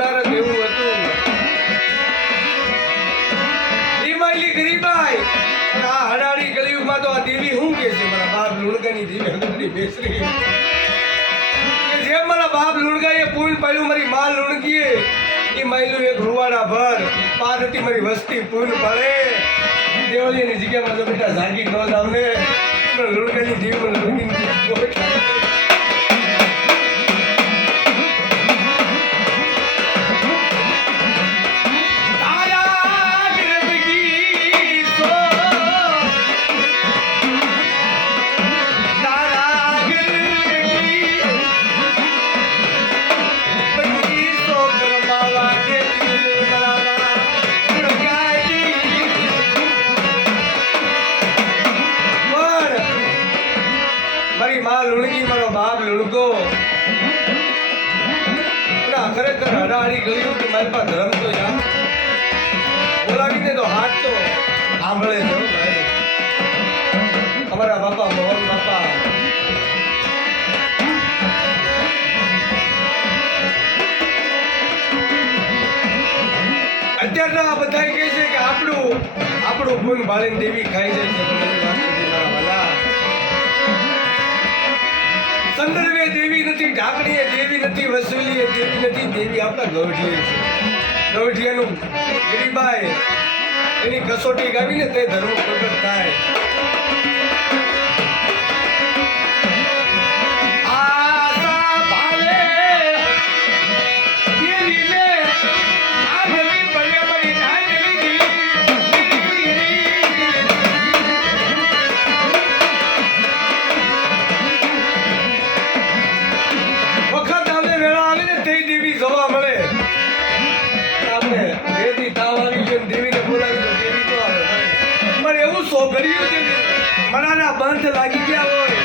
એવી જ એવું હતું. હડાડી મારા બાપ લુણકાની દેવી હગડડી બેસરી મારા માં લુણકીએ એ માયલું એક રૂવાડા ભર. પાર હતી મારી વસ્તી પૂન પડે. દેવળીની જગ્યામાં તો બેટા જાગી ન જાવ ને પણ લુણકાની દેવી ખરેખર હરાહરી ગયું કે મારી પાસે ધર્મ તો યાર બોલાવી દે તો હાથ તો સાંભળે છે અમારા બાપા, મોહન બાપા. અત્યારના બધા કહે છે કે આપણું આપણું ગુણ ભાળીને દેવી ખાઈ જાય છે સંદર્ભે દેવી નથી, ઢાકણીએ દેવી નથી, વસૂલીએ દેવી નથી, દેવી આપણા ગૌઠીએ છે. ગૌઠિયાનું ગરીબાઈ એની કસોટી ગાવીને તે ધર્મ પ્રગટ થાય. કર્યું મનાના બંધ લાગી ગયા હોય.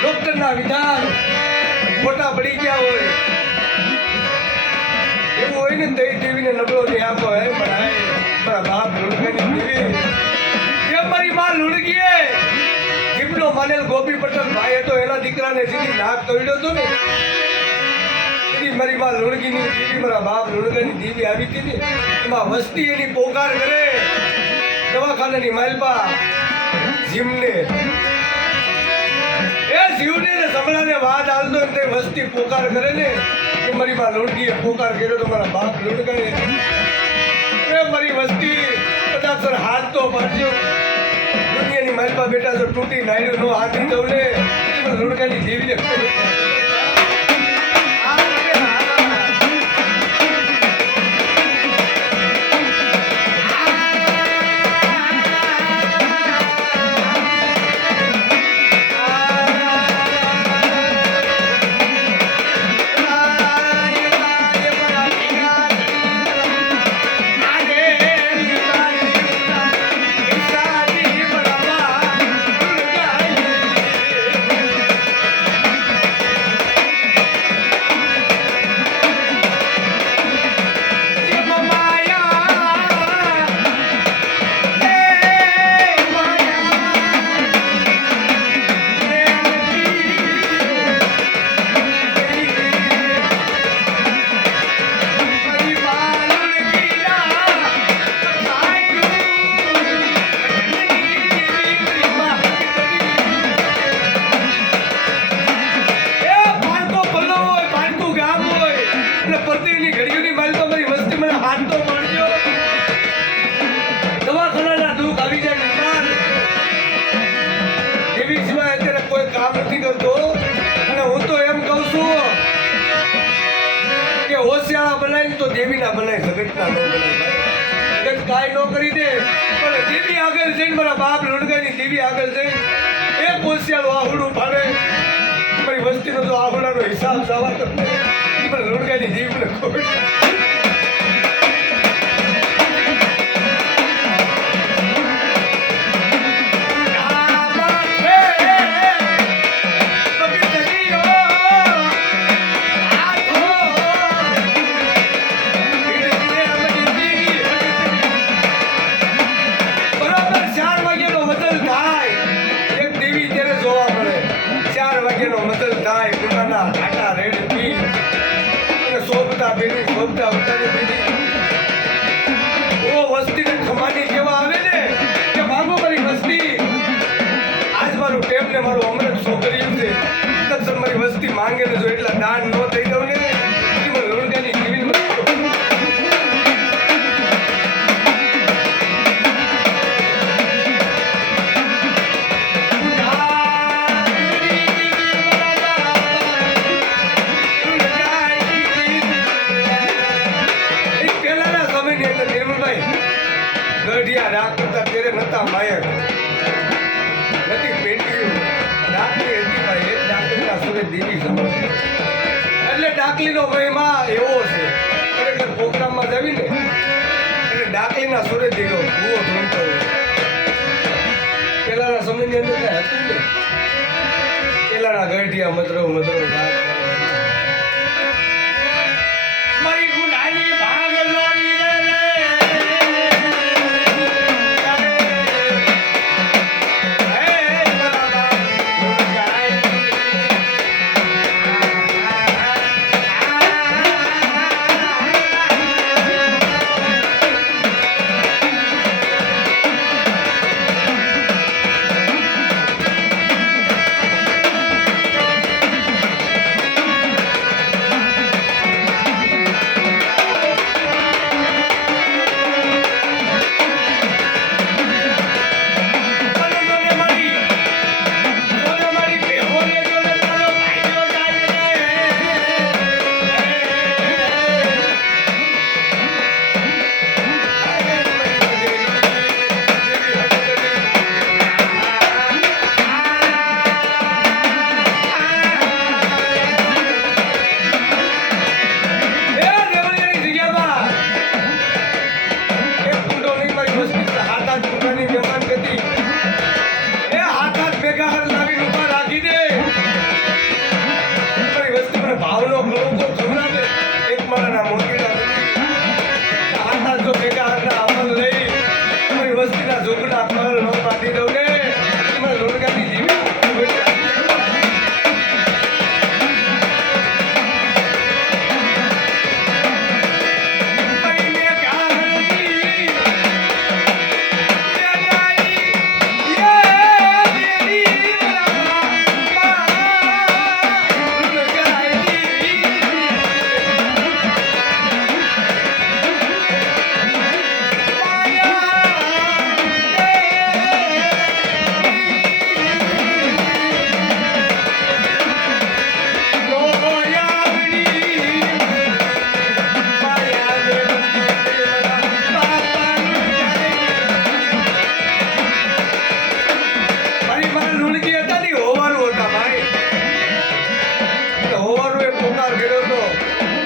ડોક્ટરના વિધાન ખોટા પડી ગયા હોય. એવું હોય ને તે દેવીને નબળો દે આપો હે મારા બાપ લુણકાની દેવી કેમ મારી માં લુણકીએ જીમનો માનેલ ગોપી પટેલ ભાઈ હતો એના દીકરાને સીધી નાક કરડ્યો હતો ને. સીધી મારી માં લુણકીની દેવી મારા બાપ લુણકાની દેવી આવી હતી એમાં વસ્તી એની પોકાર કરે. દવાખાનાની માલપા, જીમને. એ જીવને ને સમણાને વાત હાલતો ને તે વસ્તી પોકાર કરે ને, કે મારી માં લુણકીએ પોકાર કર્યો તો મારા બાપ લુણકાએ. એ મારી વસ્તી કદાચ હાથ તો પાડજો. દુનિયાની માલપા બેટા જો તૂટી નાયડું નો હાથ દઉં ને પણ લુણકાની દેવીને આગળ જઈને મારા બાપ લુણગાની જીવી આગળ જઈ એ પોસિયાલ વાહુડું ફાડે મારી વસ્તીનો જો આહુડાનો હિસાબ જવા તો લુણગાની દેવીને ખોટ. પહેલાના સુરતીનો કૂવો ઢૂંઢતો પહેલાના સમયની અંદર કઈ હતું ને પહેલાના ગઢિયા મતરો મતરો ગાય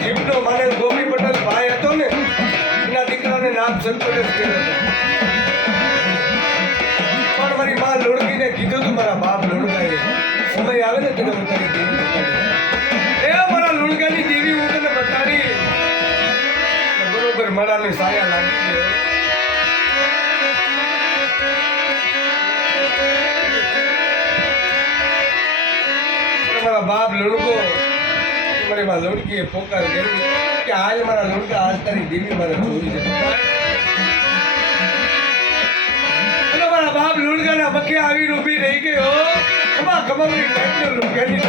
જીપનો માને ગોપી પટેલ ભાઈ હતો ને, એના દીકરાને નામ સંતોષ કર્યો પણ મારી માં લોડકીને કીધું તું, મારા બાપ લોડકાએ સમય આવે ને તને હું તારી એ મારા મારા બાપ લડકો મને મારા લવડકીએ પોકાર કરી કે આજ મારા લવડકા આજ તારી દેવી મારે જોવી છે. મારા બાપ લુણકાના પગે આવીને ઊભી રહી ગયો અમારા ખબર નહીં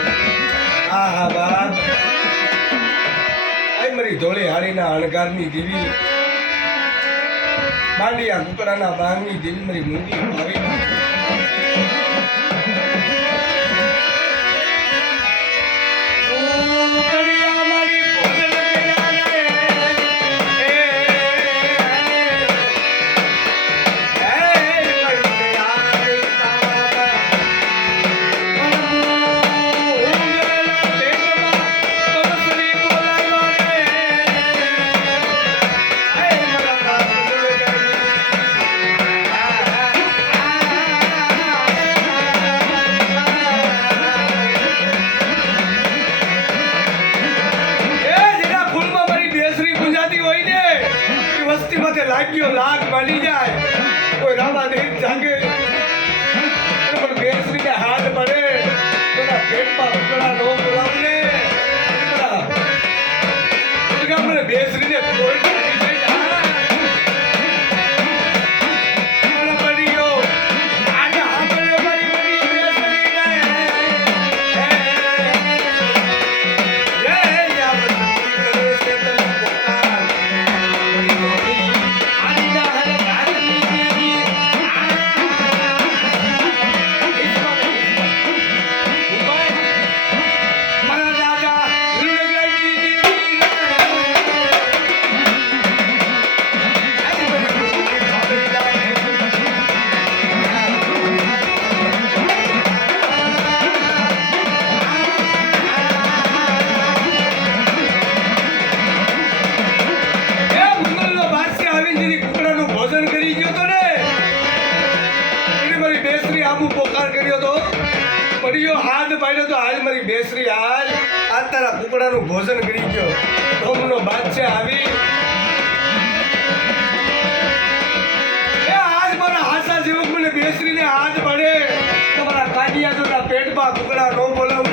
હા હા બા આઈ મારી ધોળી હાડીના અણગારની દીવી. બાંડિયા કૂતરાના બાંગની દીવી મારી ઘડીઓ હાથ પાડ્યો તો હાલ મારી બેસરી, હાલ. આ તારા કુકડાનું ભોજન કરી ગયો. ધોમનો બાદશાહ આવી. આજ મારા હાસા જેવો મને બેસરીને હાથ પડે તમારા કાઢિયા જોતા પેટમાં કુકડા ન બોલાવું.